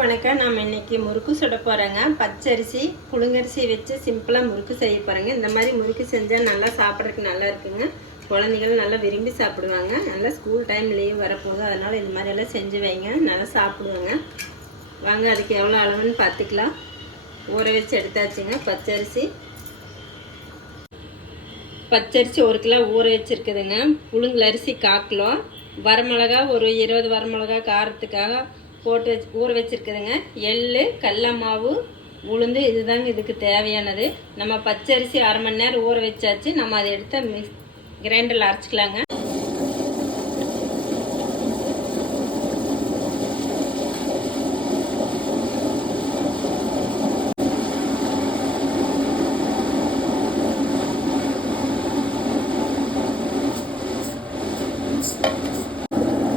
வணக்கம். நாம் இன்றைக்கி முறுக்கு சுட போகிறேங்க. பச்சரிசி புழுங்கரிசி வச்சு சிம்பிளாக முறுக்கு செய்ய போகிறேங்க. இந்த மாதிரி முறுக்கு செஞ்சால் நல்லா சாப்பிட்றதுக்கு நல்லா இருக்குங்க. குழந்தைகள் நல்லா விரும்பி சாப்பிடுவாங்க. நல்லா ஸ்கூல் டைம் லீவ் வரப்போகுது, அதனால் இந்த மாதிரியெல்லாம் செஞ்சு வைங்க, நல்லா சாப்பிடுவாங்க. வாங்க அதுக்கு எவ்வளோ அளவுன்னு பார்த்துக்கலாம். ஊற வச்சு எடுத்தாச்சுங்க. பச்சரிசி 1 கிலோ ஊற வச்சுருக்குதுங்க. புழுங்கல் அரிசி 1/4 கிலோ, வரமிளகா ஒரு 20 வரமிளகா காரத்துக்காக போட்டு ஊற வச்சுருக்குதுங்க. எள், கடல மாவு, உளுந்து, இதுதாங்க இதுக்கு தேவையானது. நம்ம பச்சரிசி 1/2 மணி நேரம் ஊற வச்சாச்சு. நம்ம அதை எடுத்து கிரைண்டரில் அரைச்சிக்கலாங்க.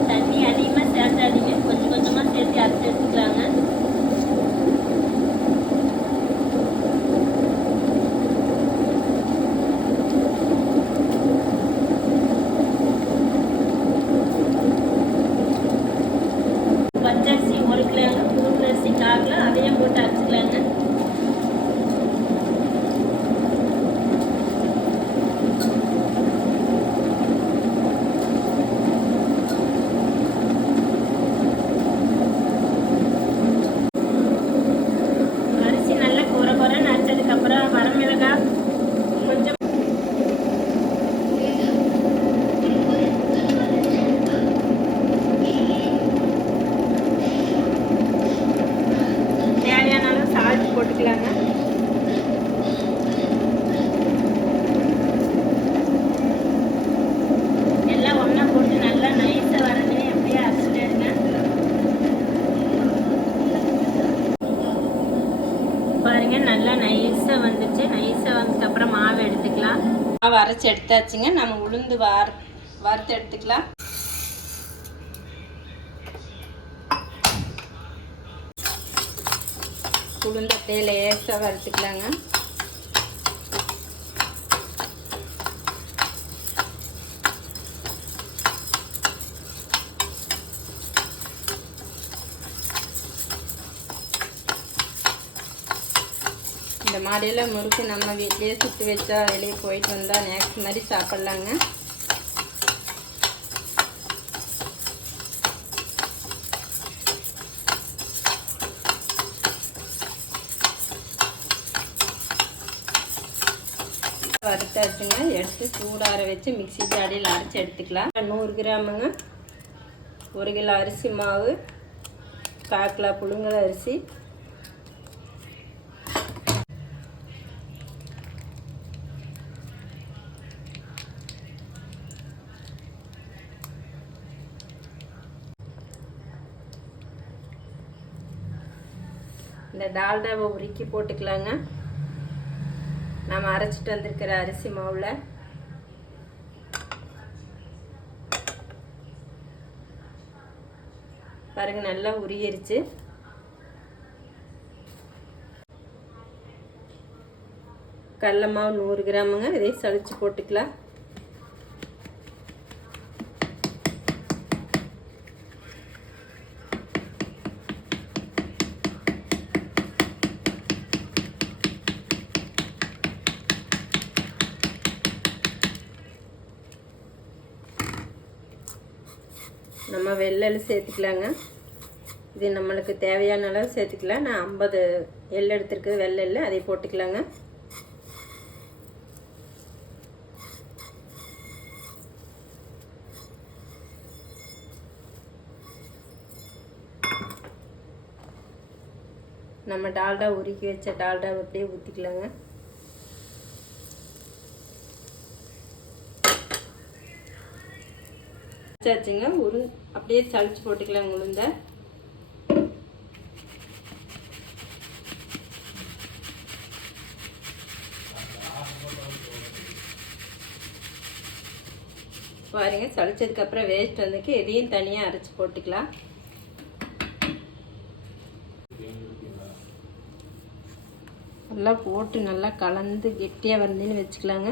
தண்ணி அதிகமாக சேர்த்தாதீங்க, கொஞ்சம் கொஞ்சமாக சேர்த்து அரைச்சி எடுத்துக்கலாங்க. பச்சரிசி 1 கிலோங்க, புழுங்கரிசி 1/4 கிலோ, அதையும் போட்டு அரைச்சிக்கலாங்க. அரிசி நல்லா குறைன்னு அரைச்சதுக்கப்புறம் வரமிளகாய் கொஞ்சம் தேவையான அளவு சால்ட் போட்டுக்கலாங்க. எல்லாம் ஒன்றா போட்டு நல்லா நைஸாக வரதுன்னு அப்படியே அரைச்சிட்டே இருங்க. பாருங்க, நல்லா நைஸாக வந்துச்சு. நைஸாக வந்ததுக்கப்புறம் மாவு எடுத்துக்கலாம். மாவு அரைச்சி எடுத்தாச்சுங்க. நம்ம உளுந்து வறுத்து எடுத்துக்கலாம். உளுந்து அப்படியே லேசாக வறுத்துக்கலாங்க. இந்த மாதிரியெல்லாம் முறுக்கு நம்ம வீட்லேயே சுட்டு வச்சா வெளியே போயிட்டு வந்தால் நேக்ஸ்ட் மாதிரி சாப்பிட்லாங்க. வறுத்தாச்சுங்க. எடுத்து சூடார வச்சு மிக்ஸி ஜாடியில் அரைச்சி எடுத்துக்கலாம். 100 கிராமுங்க. 1 கிலோ அரிசி மாவு, 1/4 கிலோ புழுங்கல் அரிசி, இந்த டால்டாவை உருக்கி போட்டுக்கலாங்க. நம்ம அரைச்சிட்டு வந்திருக்கிற அரிசி மாவில் பாருங்க, நல்லா உருகிருச்சு. கடல மாவு 100 கிராமுங்க. இதை சளிச்சு போட்டுக்கலாம். நம்ம வெள்ளை சேர்த்துக்கலாங்க. இது நம்மளுக்கு தேவையான அளவு சேர்த்துக்கலாம். நான் 50 எள் எடுத்துருக்கு, வெள்ளை அதை போட்டுக்கலாங்க. நம்ம டால்டா உருக்கி வச்ச டால்டா அப்படியே ஊற்றிக்கலாங்க. வச்சாச்சுங்க. அப்படியே சளிச்சு போட்டுக்கலாங்க உளுந்த. பாருங்க, சளிச்சதுக்கப்புறம் வேஸ்ட் வந்துக்கு எதையும் தனியாக அரைச்சி போட்டுக்கலாம். நல்லா போட்டு நல்லா கலந்து கெட்டியாக வந்தேன்னு வச்சுக்கலாங்க.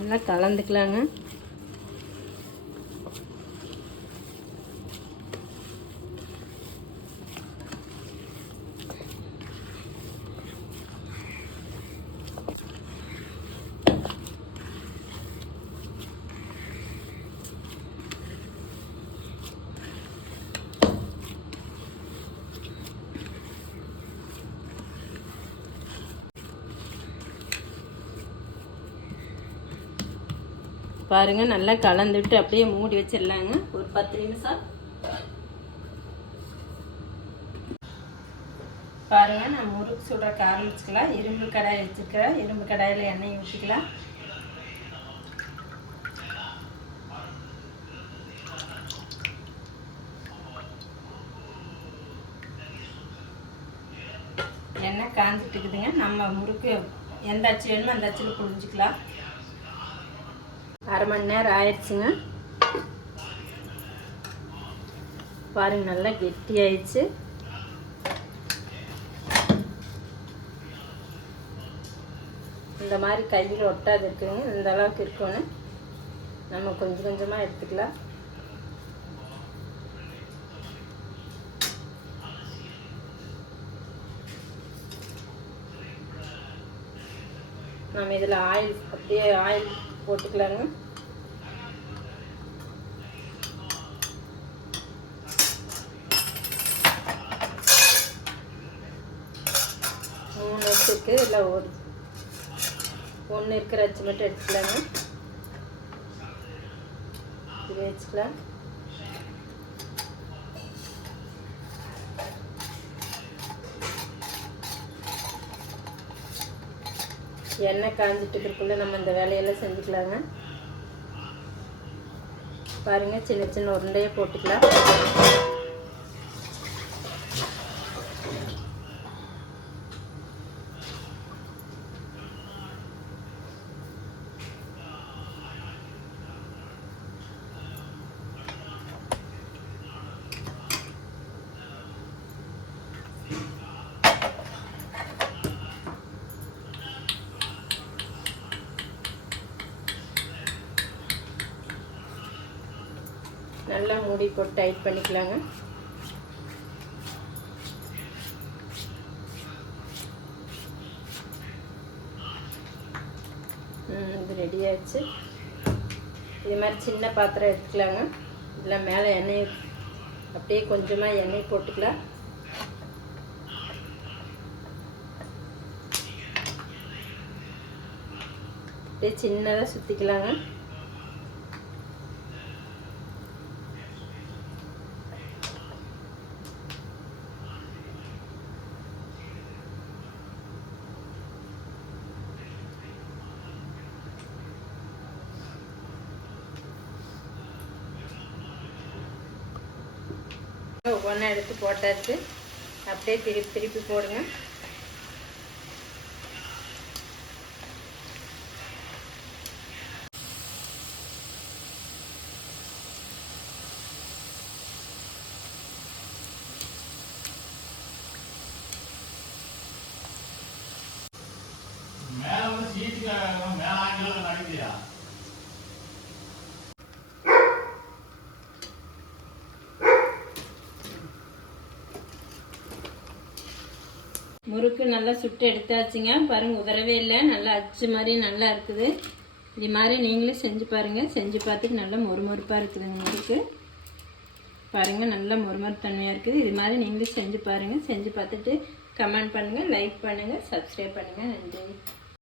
நல்லா கலந்துக்கலாங்க. பாருங்க, நல்லா கலந்துட்டு அப்படியே மூடி வச்சிடலாங்க ஒரு 10 நிமிஷம். பாருங்க, நான் முறுக்கு சுடுற ஆரம்பிச்சுக்கலாம். இரும்பு கடாய் வச்சுருக்கிறேன். இரும்பு கடாயில் எண்ணெய் ஊற்றிக்கலாம். எண்ணெய் காஞ்சிட்டு இருக்குதுங்க. நம்ம முறுக்கு எந்த அச்சு வேணுமோ அந்த அச்சில் புழிஞ்சிக்கலாம். அரை மணி நேரம் ஆயிடுச்சுங்க. பாருங்க, நல்லா கெட்டி ஆயிடுச்சு. இந்த மாதிரி கையில் ஒட்டாது இருக்குங்க. இந்த அளவுக்கு இருக்கணும். நம்ம கொஞ்சம் கொஞ்சமாக எடுத்துக்கலாம். நம்ம இதில் அப்படியே ஆயில் போட்டுக்கலாங்க. மூணு அச்சுக்கு இல்லை ஒன்று இருக்கிற அச்சு மட்டும் எடுத்துக்கலாங்க. இது வச்சுக்கலாம். எண்ணெய் காஞ்சிட்டு இருக்கிறதுக்குள்ள நம்ம இந்த வேலையெல்லாம் செஞ்சுக்கலாங்க. பாருங்க, சின்ன சின்ன உருண்டையே போட்டுக்கலாம். நல்லா மூடி போட்டு டைட் பண்ணிக்கலாங்க. இது ரெடி ஆயிடுச்சு. இது மாதிரி சின்ன பாத்திரம் எடுத்துக்கலாங்க. இதில் மேலே எண்ணெய் அப்படியே கொஞ்சமாக எண்ணெய் போட்டுக்கலாம். அப்படியே சின்னதாக சுற்றிக்கலாங்க. ஒவ்வொன்றா எடுத்து போட்டாச்சு. அப்படியே திருப்பி திருப்பி போடுங்க. முறுக்கு நல்லா சுட்டு எடுத்தாச்சுங்க. பாருங்கள், உதறவே இல்லை. நல்லா அச்சு மாதிரி நல்லா இருக்குது. இது மாதிரி நீங்களும் செஞ்சு பாருங்கள். செஞ்சு பார்த்துட்டு நல்லா மொறுமொறுப்பாக இருக்குதுங்க முறுக்கு. பாருங்கள், நல்லா மொறுமொறுத்தன்மையாக இருக்குது. இது மாதிரி நீங்களும் செஞ்சு பாருங்கள். செஞ்சு பார்த்துட்டு கமெண்ட் பண்ணுங்கள், லைக் பண்ணுங்கள், சப்ஸ்கிரைப் பண்ணுங்கள். நன்றி.